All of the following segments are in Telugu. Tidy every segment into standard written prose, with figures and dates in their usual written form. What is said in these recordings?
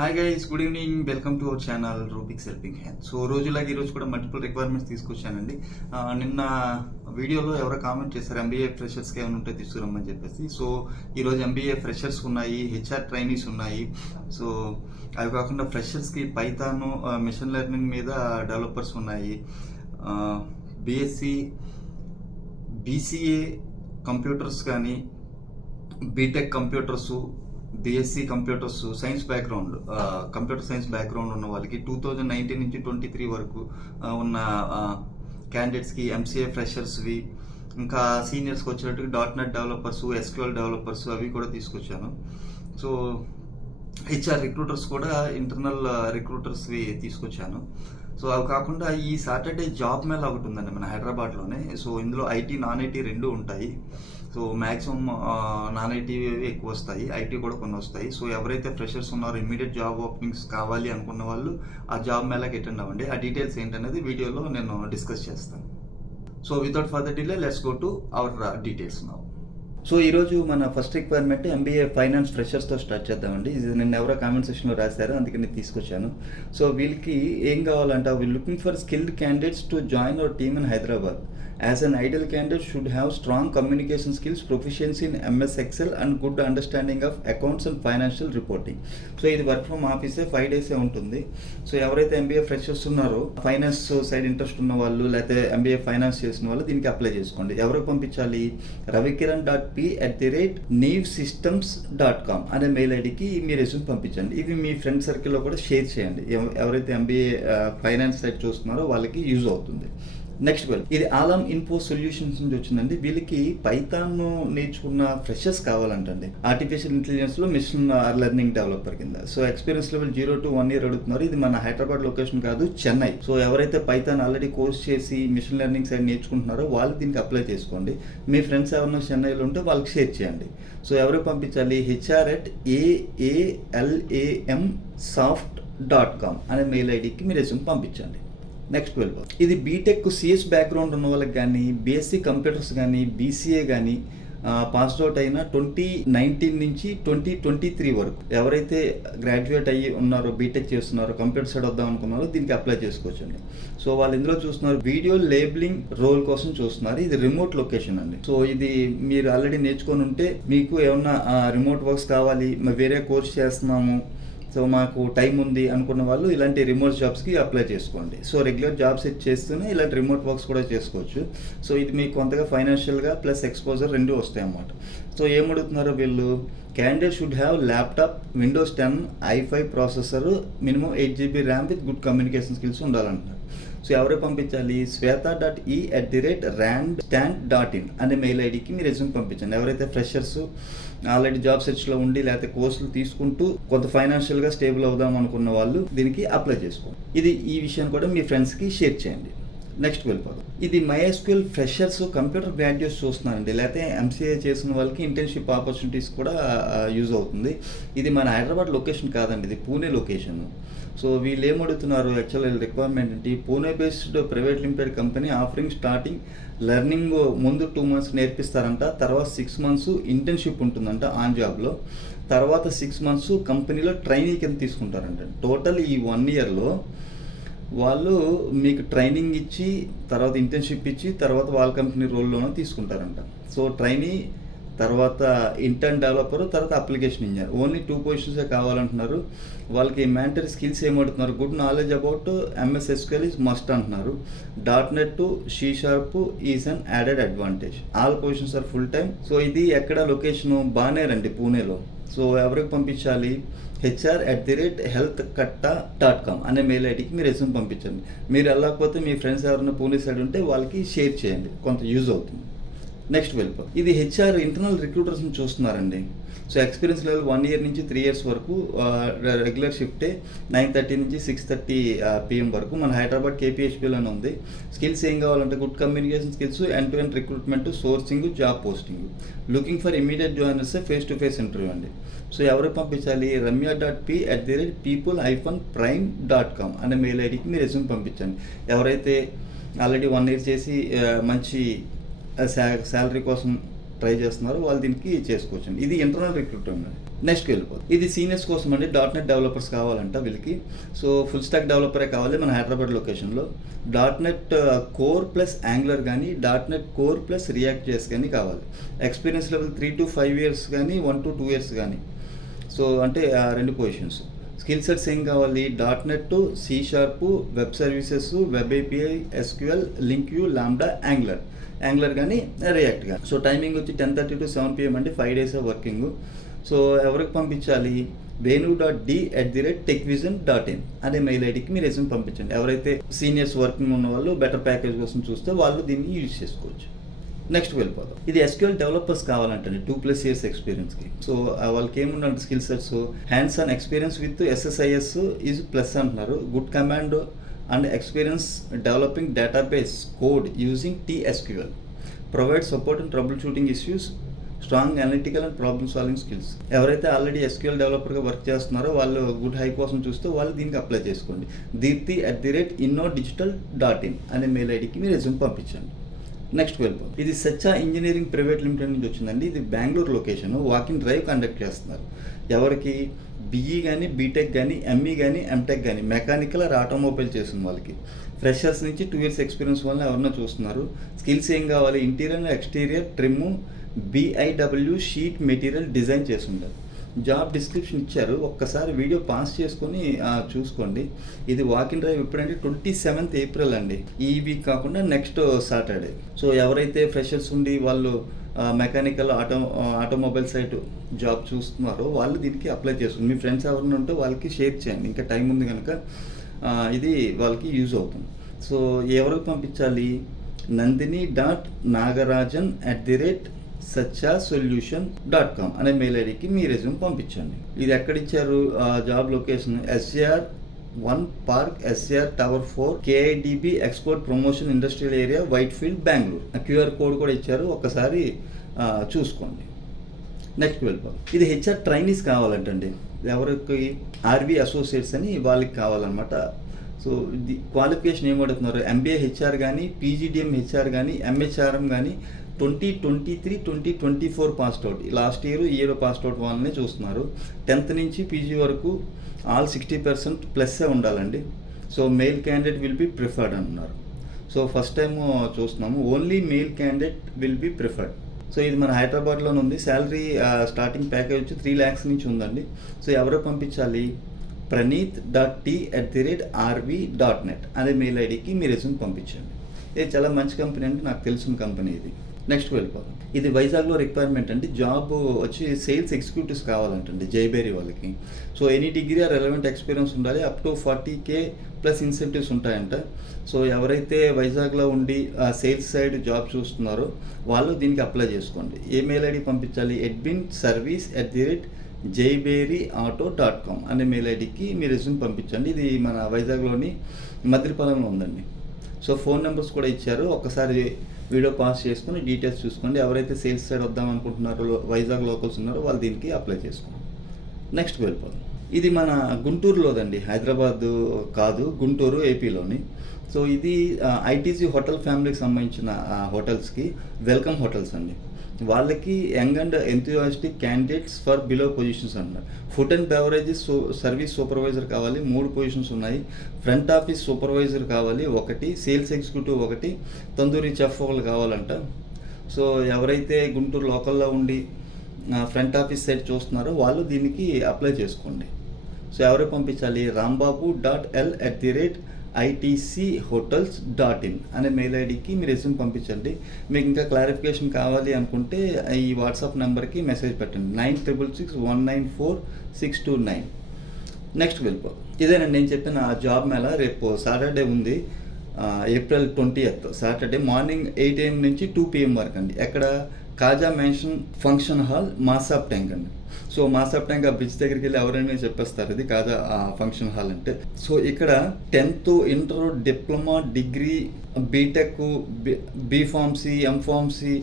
Hi guys, good evening. Welcome to our channel Rubik's helping hand. So రోజులాగా ఈరోజు కూడా మల్టిపుల్ రిక్వైర్మెంట్స్ తీసుకొచ్చానండి. నిన్న వీడియోలో ఎవరో కామెంట్ చేశారు ఎంబీఏ ఫ్రెషర్స్కి ఏమైనా ఉంటే తీసుకురమ్మని చెప్పేసి. సో ఈరోజు ఎంబీఏ ఫ్రెషర్స్ ఉన్నాయి, హెచ్ఆర్ ట్రైనీస్ ఉన్నాయి. సో అవి కాకుండా ఫ్రెషర్స్కి పైథాన్, మిషన్ లెర్నింగ్ మీద డెవలపర్స్ ఉన్నాయి. బీఎస్సీ, బీసీఏ కంప్యూటర్స్ కానీ, BTech computers, BSc computer science background, computer science background ఉన్న వాళ్ళకి 2019 నుంచి 23 వరకు ఉన్న క్యాండిడేట్స్కి ఎంసీఏ ఫ్రెషర్స్వి, ఇంకా సీనియర్స్కి వచ్చేటట్టుగా .NET డెవలపర్స్, SQL డెవలపర్స్ అవి కూడా తీసుకొచ్చాను. సో హెచ్ఆర్ రిక్రూటర్స్ కూడా ఇంటర్నల్ రిక్రూటర్స్వి తీసుకొచ్చాను. సో అవి కాకుండా ఈ సాటర్డే జాబ్ మేళ ఒకటి ఉందండి మన హైదరాబాద్లోనే. సో ఇందులో ఐటీ, నాన్ ఐటీ రెండు ఉంటాయి. సో మ్యాక్సిమం నాన్ ఐటీ ఎక్కువ వస్తాయి, ఐటీ కూడా కొన్ని వస్తాయి. సో ఎవరైతే ఫ్రెషర్స్ ఉన్నారో, ఇమ్మీడియట్ జాబ్ ఓపెనింగ్స్ కావాలి అనుకున్న వాళ్ళు ఆ జాబ్ మేళకి అటెండ్ అవ్వండి. ఆ డీటెయిల్స్ ఏంటనేది వీడియోలో నేను డిస్కస్ చేస్తాను. So without further delay let's go to our details now. So ఈరోజు మన ఫస్ట్ రిక్వైర్మెంట్ ఎంబీఏ ఫైనాన్స్ ఫ్రెషర్స్తో స్టార్ట్ చేద్దామండి. ఇది నేను ఎవరో కామెంట్ సెక్షన్లో రాశారు, అందుకని తీసుకొచ్చాను. సో వీళ్ళకి ఏం కావాలంటే, వీళ్ళు looking for skilled candidates to join our team in Hyderabad. As an ideal candidate should have strong communication skills, proficiency in MS Excel and good understanding of accounts and financial reporting. So ఇది వర్క్ ఫ్రమ్ ఆఫీసే, 5 days ఉంటుంది. సో ఎవరైతే ఎంబీఏ ఫ్రెషర్స్ ఉన్నారో, ఫైనాన్స్ సైడ్ ఇంట్రెస్ట్ ఉన్న వాళ్ళు, లేకపోతే ఎంబీఏ ఫైనాన్స్ చేసిన వాళ్ళు దీనికి అప్లై చేసుకోండి. ఎవరికి పంపించాలి? ravikiran.p@neevsystems.com అనే మెయిల్ ఐడికి మీ రెజ్యూమ్ పంపించండి. ఇవి మీ ఫ్రెండ్ సర్కిల్లో కూడా షేర్ చేయండి. ఎవరైతే ఎంబీఏ ఫైనాన్స్ సైడ్ చూస్తున్నారో వాళ్ళకి యూజ్ అవుతుంది. నెక్స్ట్ ఇది ఆలం ఇన్ఫో సొల్యూషన్స్ నుంచి వచ్చిందండి. వీళ్ళకి పైథాన్ నేర్చుకున్న ఫ్రెషర్స్ కావాలంటండి. ఆర్టిఫిషియల్ ఇంటెలిజెన్స్లో మిషన్ లెర్నింగ్ డెవలపర్ కింద. So experience level 0 to 1 year అడుగుతున్నారు. ఇది మన హైదరాబాద్ లొకేషన్ కాదు, చెన్నై. సో ఎవరైతే పైథాన్ ఆల్రెడీ కోర్స్ చేసి మిషన్ లెర్నింగ్ సైడ్ నేర్చుకుంటున్నారో వాళ్ళు దీనికి అప్లై చేసుకోండి. మీ ఫ్రెండ్స్ ఎవరైనా చెన్నైలో ఉంటే వాళ్ళకి షేర్ చేయండి. సో ఎవరికి పంపించాలి? hr@aalamsoft.com అనే మెయిల్ ఐడికి మీ రెజ్యూమ్ పంపించండి. నెక్స్ట్ ఇది బీటెక్, సిఎస్ బ్యాక్గ్రౌండ్ ఉన్న వాళ్ళకి కానీ, బీఎస్సీ కంప్యూటర్స్ కానీ, బీసీఏ కానీ పాస్డ్ అవుట్ అయిన 2019 నుంచి 2023 వరకు ఎవరైతే గ్రాడ్యుయేట్ అయ్యి ఉన్నారో, బీటెక్ చేస్తున్నారో, కంప్యూటర్ సైడ్ వద్దాం అనుకున్నారో దీనికి అప్లై చేసుకోవచ్చండి. సో వాళ్ళు ఇందులో చూస్తున్నారు వీడియో లేబులింగ్ రోల్ కోసం చూస్తున్నారు. ఇది రిమోట్ లొకేషన్ అండి. సో ఇది మీరు ఆల్రెడీ నేర్చుకొని ఉంటే, మీకు ఏమన్నా రిమోట్ వర్క్స్ కావాలి, వేరే కోర్స్ చేస్తున్నాము, సో మాకు టైం ఉంది అనుకున్న వాళ్ళు ఇలాంటి రిమోట్ జాబ్స్కి అప్లై చేసుకోండి. సో రెగ్యులర్ జాబ్స్ చేస్తూనే ఇలాంటి రిమోట్ వర్క్స్ కూడా చేసుకోవచ్చు. సో ఇది మీకు కొంతగా ఫైనాన్షియల్గా ప్లస్ ఎక్స్పోజర్ రెండు వస్తాయి అన్నమాట. సో ఏమడుగుతున్నారో వీళ్ళు, candidate should have laptop, Windows 10, i5 processor, minimum 8 GB RAM with good communication skills ఉండాలంటున్నారు. సో ఎవరు పంపించాలి? శ్వేత.e@randstand.in అనే మెయిల్ ఐడికి మీ రెజ్యూమ్ పంపించండి. ఎవరైతే ఫ్రెషర్స్ ఆల్రెడీ జాబ్ సెర్చ్లో ఉండి, లేకపోతే కోర్సులు తీసుకుంటూ కొంత ఫైనాన్షియల్గా స్టేబుల్ అవుదాం అనుకున్న వాళ్ళు దీనికి అప్లై చేసుకోండి. ఈ విషయాన్ని కూడా మీ ఫ్రెండ్స్కి షేర్ చేయండి. నెక్స్ట్ వెళ్ళిపోదాం. ఇది MySQL ఫ్రెషర్స్, కంప్యూటర్ గ్రాడ్యుయేట్స్ చూస్తున్నారండి, లేకపోతే ఎంసీఏ చేసిన వాళ్ళకి ఇంటర్న్షిప్ ఆపర్చునిటీస్ కూడా యూజ్ అవుతుంది. ఇది మన హైదరాబాద్ లొకేషన్ కాదండి, ఇది పూణే లొకేషన్. సో వీళ్ళు ఏమడుగుతున్నారు, యాక్చువల్ రిక్వైర్మెంట్ ఏంటి? Pune based private limited company offering starting learning ముందు 2 months నేర్పిస్తారంట, తర్వాత 6 months ఇంటర్న్షిప్ ఉంటుందంట ఆన్ జాబ్లో, తర్వాత 6 months కంపెనీలో ట్రైనీ కింద తీసుకుంటారంట. టోటల్ ఈ 1 yearలో వాళ్ళు మీకు ట్రైనింగ్ ఇచ్చి, తర్వాత ఇంటర్న్షిప్ ఇచ్చి, తర్వాత వాళ్ళ కంపెనీ రోల్లోనే తీసుకుంటారంట. సో ట్రైనీ, తర్వాత ఇంటర్న్ డెవలపర్, తర్వాత అప్లికేషన్ ఇంజనీర్, ఓన్లీ 2 పొజిషన్సే కావాలంటున్నారు. వాళ్ళకి మ్యాండటరీ స్కిల్స్ ఏమడుతున్నారు? Good knowledge about MS SQL is must అంటున్నారు. .NET, C# is an added advantage. All positions are full time. So ఇది ఎక్కడ లొకేషను? బానేరండి, పూణేలో. సో ఎవరికి పంపించాలి? hr@healthkatta.com అనే మెయిల్ ఐడికి మీరు రెజ్యూమ్ పంపించండి. మీరు వెళ్ళకపోతే మీ ఫ్రెండ్స్ ఎవరైనా పూణే సైడ్ ఉంటే వాళ్ళకి షేర్ చేయండి, కొంత యూజ్ అవుతుంది. నెక్స్ట్ ఇది హెచ్ఆర్ ఇంటర్నల్ రిక్రూటర్స్ని చూస్తున్నారండి. సో ఎక్స్పీరియన్స్ లెవెల్ 1 year నుంచి 3 years వరకు, రెగ్యులర్ షిఫ్టే 9:30 నుంచి 6:30 PM వరకు. మన హైదరాబాద్ KPHPలోనే ఉంది. స్కిల్స్ ఏం కావాలంటే good communication skills, end to end recruitment, sourcing, job posting. Looking for immediate joiners, face to face interview అండి. సో ఎవరికి పంపించాలి? ramya.p@people-prime.com అనే మెయిల్ ఐడికి మీరు రెజ్యూమ్ పంపించండి. ఎవరైతే ఆల్రెడీ 1 year చేసి మంచి శాలరీ కోసం ట్రై చేస్తున్నారు వాళ్ళు దీనికి చేసుకోవచ్చు. ఇది ఇంటర్నల్ రిక్రూట్మెంట్. నెక్స్ట్కి వెళ్ళిపోతుంది. ఇది సీనియర్స్ కోసం అండి. .NET డెవలపర్స్ కావాలంట వీళ్ళకి. సో ఫుల్ స్టాక్ డెవలపరే కావాలి మన హైదరాబాద్ లొకేషన్లో. .NET కోర్ ప్లస్ యాంగులర్ కానీ, .NET core plus react JS కానీ కావాలి. ఎక్స్పీరియన్స్ లెవెల్ 3 to 5 years కానీ, 1 to 2 years కానీ. సో అంటే ఆ 2 పొజిషన్స్. స్కిల్ సెట్స్ ఏం కావాలి? .NET, C#, web services, web API, SQL, LINQ, lambda, Angular కానీ, రియాక్ట్ కానీ. సో టైమింగ్ వచ్చి 10:30 to 7 PM అండి. 5 days వర్కింగ్. సో ఎవరికి పంపించాలి? venu.d@techvision.in అనే మెయిల్ ఐడికి మీరు రెజ్యూమ్ పంపించండి. ఎవరైతే సీనియర్స్ వర్కింగ్ ఉన్న వాళ్ళు బెటర్ ప్యాకేజ్ కోసం చూస్తే వాళ్ళు దీన్ని యూజ్ చేసుకోవచ్చు. నెక్స్ట్ వెళ్ళిపోదాం. ఇది SQL డెవలపర్స్ కావాలంటండి 2+ years ఎక్స్పీరియన్స్కి. సో వాళ్ళకి ఏముందంటే skill sets hands on experience with SSIS is plus అంటున్నారు. Good command and experience developing database code using TSQL. Provide support and troubleshooting issues, strong analytical and problem solving skills. ఎవరైతే ఆల్రెడీ SQL డెవలపర్గా వర్క్ చేస్తున్నారో వాళ్ళు గుడ్ హై కోసం చూస్తే వాళ్ళు దీనికి అప్లై చేసుకోండి. deepthi@innodigital.in అనే మెయిల్ ఐడికి మీరు రెజ్యూమ్ పంపించండి. నెక్స్ట్ వెళ్ళిపోయి. ఇది సచ్చా ఇంజనీరింగ్ ప్రైవేట్ లిమిటెడ్ నుంచి వచ్చిందండి. ఇది Bengaluru location. Walking drive conduct చేస్తున్నారు. ఎవరికి? BE కానీ, బీటెక్ కానీ, ME కానీ, MTech కానీ, మెకానికల్ ఆర్ ఆటోమొబైల్ చేసిన వాళ్ళకి. ఫ్రెషర్స్ నుంచి 2 years ఎక్స్పీరియన్స్ వల్ల ఎవరన్నా చూస్తున్నారు. స్కిల్స్ ఏం కావాలి? Interior and exterior trim, BIW sheet material design చేసి ఉండాలి. జాబ్ డిస్క్రిప్షన్ ఇచ్చారు. ఒక్కసారి వీడియో పాస్ చేసుకొని చూసుకోండి. ఇది వాకింగ్ డ్రైవ్ ఎప్పుడంటే 27th April అండి. ఈ వీక్ కాకుండా నెక్స్ట్ సాటర్డే. సో ఎవరైతే ఫ్రెషర్స్ ఉండి వాళ్ళు మెకానికల్ ఆటోమొబైల్ సైట్ జాబ్ చూస్తున్నారో వాళ్ళు దీనికి అప్లై చేస్తుంది. మీ ఫ్రెండ్స్ ఎవరైనా ఉంటే వాళ్ళకి షేర్ చేయండి. ఇంకా టైం ఉంది కనుక ఇది వాళ్ళకి యూజ్ అవుతుంది. సో ఎవరికి పంపించాలి? nandini.nagarajan@sachasolution.com అనే మెయిల్ ఐడికి మీ రెజ్యూమ్ పంపించండి. ఇది ఎక్కడిచ్చారు? Job location SR 1 park, SR tower 4, KIDB export promotion industrial area, Whitefield, Bengaluru. QR code కూడా ఇచ్చారు. ఒక్కసారి చూసుకోండి. నెక్స్ట్ వెళ్ళిపోతాం. ఇది HR ట్రైనీస్ కావాలంటండి. ఎవరికి? RV అసోసియేట్స్ అని వాళ్ళకి కావాలన్నమాట. సో ఇది క్వాలిఫికేషన్ ఏం అడుగుతున్నారు? MBA HR కానీ, PGDM HR కానీ, MHRM కానీ 2023-2024 passed out. Last year passed out వాళ్ళనే చూస్తున్నారు. 10th నుంచి PG వరకు ఆల్ 60% ప్లస్సే ఉండాలండి. So mail candidate will be preferred అంటున్నారు. సో ఫస్ట్ టైం చూస్తున్నాము. Only mail candidate will be preferred. So ఇది మన హైదరాబాద్లోనే ఉంది. శాలరీ స్టార్టింగ్ ప్యాకేజ్ వచ్చి 3 lakhs నుంచి ఉందండి. సో ఎవరో పంపించాలి? praneeth.t@rv.net అనే మెయిల్ ఐడికి మీ రెజ్యూమ్ పంపించండి. ఇది చాలా మంచి కంపెనీ అంటే నాకు తెలిసిన కంపెనీ ఇది. నెక్స్ట్ వెళ్ళిపోదాం. ఇది వైజాగ్లో రిక్వైర్మెంట్ అండి. జాబ్ వచ్చి సేల్స్ ఎగ్జిక్యూటివ్స్ కావాలంటండి జైబేరీ వాళ్ళకి. So any degree or relevant experience ఉండాలి. Up to 40K plus incentives ఉంటాయంట. సో ఎవరైతే వైజాగ్లో ఉండి సేల్స్ సైడ్ జాబ్ చూస్తున్నారో వాళ్ళు దీనికి అప్లై చేసుకోండి. ఏ మెయిల్ ఐడి పంపించాలి? adminservice@jaiberryauto.com అనే మెయిల్ ఐడికి మీ రెజ్యూమ్ పంపించండి. ఇది మన వైజాగ్లోని మద్దిలపాలెంలో ఉందండి. సో ఫోన్ నెంబర్స్ కూడా ఇచ్చారు. ఒకసారి వీడియో పాస్ చేసుకుని డీటెయిల్స్ చూసుకోండి. ఎవరైతే సేల్స్ సైడ్ వద్దాం అనుకుంటున్నారో వైజాగ్ లోకల్స్ ఉన్నారో వాళ్ళు దీనికి అప్లై చేసుకోండి. నెక్స్ట్ వెళ్ళిపోదాం. ఇది మన గుంటూరులోదండి. హైదరాబాద్ కాదు, గుంటూరు ఏపీలోని. సో ఇది ITC హోటల్ ఫ్యామిలీకి సంబంధించిన హోటల్స్కి వెల్కమ్ హోటల్స్ అండి. వాళ్ళకి young and enthusiastic candidates for below positions అన్నారు. Food and beverages service supervisor కావాలి, 3 పొజిషన్స్ ఉన్నాయి. ఫ్రంట్ ఆఫీస్ సూపర్వైజర్ కావాలి 1, సేల్స్ ఎగ్జిక్యూటివ్ 1, తందూరి చెఫ్ 1 కావాలంట. సో ఎవరైతే గుంటూరు లోకల్లో ఉండి ఫ్రంట్ ఆఫీస్ సైడ్ చూస్తున్నారో వాళ్ళు దీనికి అప్లై చేసుకోండి. సో ఎవరు పంపించాలి? rambabu.l@itchotels.in అనే మెయిల్ ఐడికి మీ రెజ్యూమ్ పంపించండి. మీకు ఇంకా క్లారిఫికేషన్ కావాలి అనుకుంటే ఈ వాట్సాప్ నెంబర్కి మెసేజ్ పెట్టండి 9666194629. నెక్స్ట్ వెళ్ళిపోతాం. ఇదేనండి నేను చెప్పిన జాబ్ మేళా. రేపు సాటర్డే ఉంది, April 20th Saturday morning 8 AM నుంచి 2 PM వరకు అండి. ఎక్కడ? Khaja mansion function hall, Masab tank అండి. సో మాసాప్ ట్యాంక్ ఆ బ్రిడ్జ్ దగ్గరికి వెళ్ళి ఎవరైనా చెప్పేస్తారు ఇది కాజా ఫంక్షన్ హాల్ అంటే. సో ఇక్కడ 10th, inter, diploma, degree, BTech, BPharmacy, MPharmacy,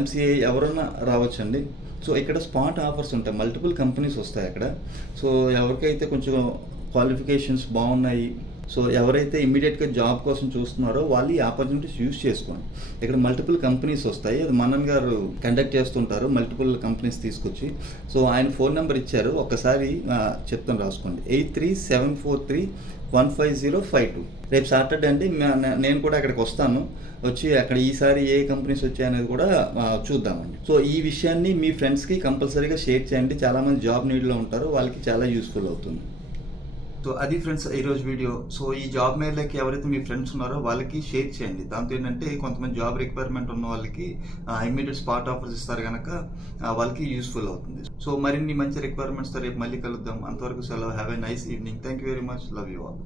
MCA ఎవరైనా రావచ్చండి. సో ఇక్కడ స్పాట్ ఆఫర్స్ ఉంటాయి. మల్టిపుల్ కంపెనీస్ వస్తాయి అక్కడ. సో ఎవరికైతే కొంచెం క్వాలిఫికేషన్స్ బాగున్నాయి, సో ఎవరైతే ఇమీడియట్గా జాబ్ కోసం చూస్తున్నారో వాళ్ళు ఈ ఆపర్చునిటీస్ యూస్ చేసుకోండి. ఇక్కడ మల్టిపుల్ కంపెనీస్ వస్తాయి, అది మనన్ గారు కండక్ట్ చేస్తుంటారు మల్టిపుల్ కంపెనీస్ తీసుకొచ్చి. సో ఆయన ఫోన్ నెంబర్ ఇచ్చారు, ఒక్కసారి చెప్తాను రాసుకోండి, 8374315052. రేపు సాటర్డే అండి, నేను కూడా అక్కడికి వస్తాను, వచ్చి అక్కడ ఈసారి ఏ కంపెనీస్ వచ్చాయనేది కూడా చూద్దామండి. సో ఈ విషయాన్ని మీ ఫ్రెండ్స్కి కంపల్సరీగా షేర్ చేయండి, చాలామంది జాబ్ నీడ్లో ఉంటారు, వాళ్ళకి చాలా యూస్ఫుల్ అవుతుంది. సో అది ఫ్రెండ్స్ ఈరోజు వీడియో. సో ఈ జాబ్ మేళకి ఎవరైతే మీ ఫ్రెండ్స్ ఉన్నారో వాళ్ళకి షేర్ చేయండి. దాంతో ఏంటంటే కొంతమంది జాబ్ రిక్వైర్మెంట్ ఉన్న వాళ్ళకి ఇమ్మీడియట్ స్పాట్ ఆఫర్స్ ఇస్తారు కనుక వాళ్ళకి యూస్ఫుల్ అవుతుంది. సో మరిన్ని మంచి రిక్వైర్మెంట్స్తో రేపు మళ్ళీ కలుద్దాం. అంతవరకు సెలవు. Have a nice evening. Thank you very much. Love you all.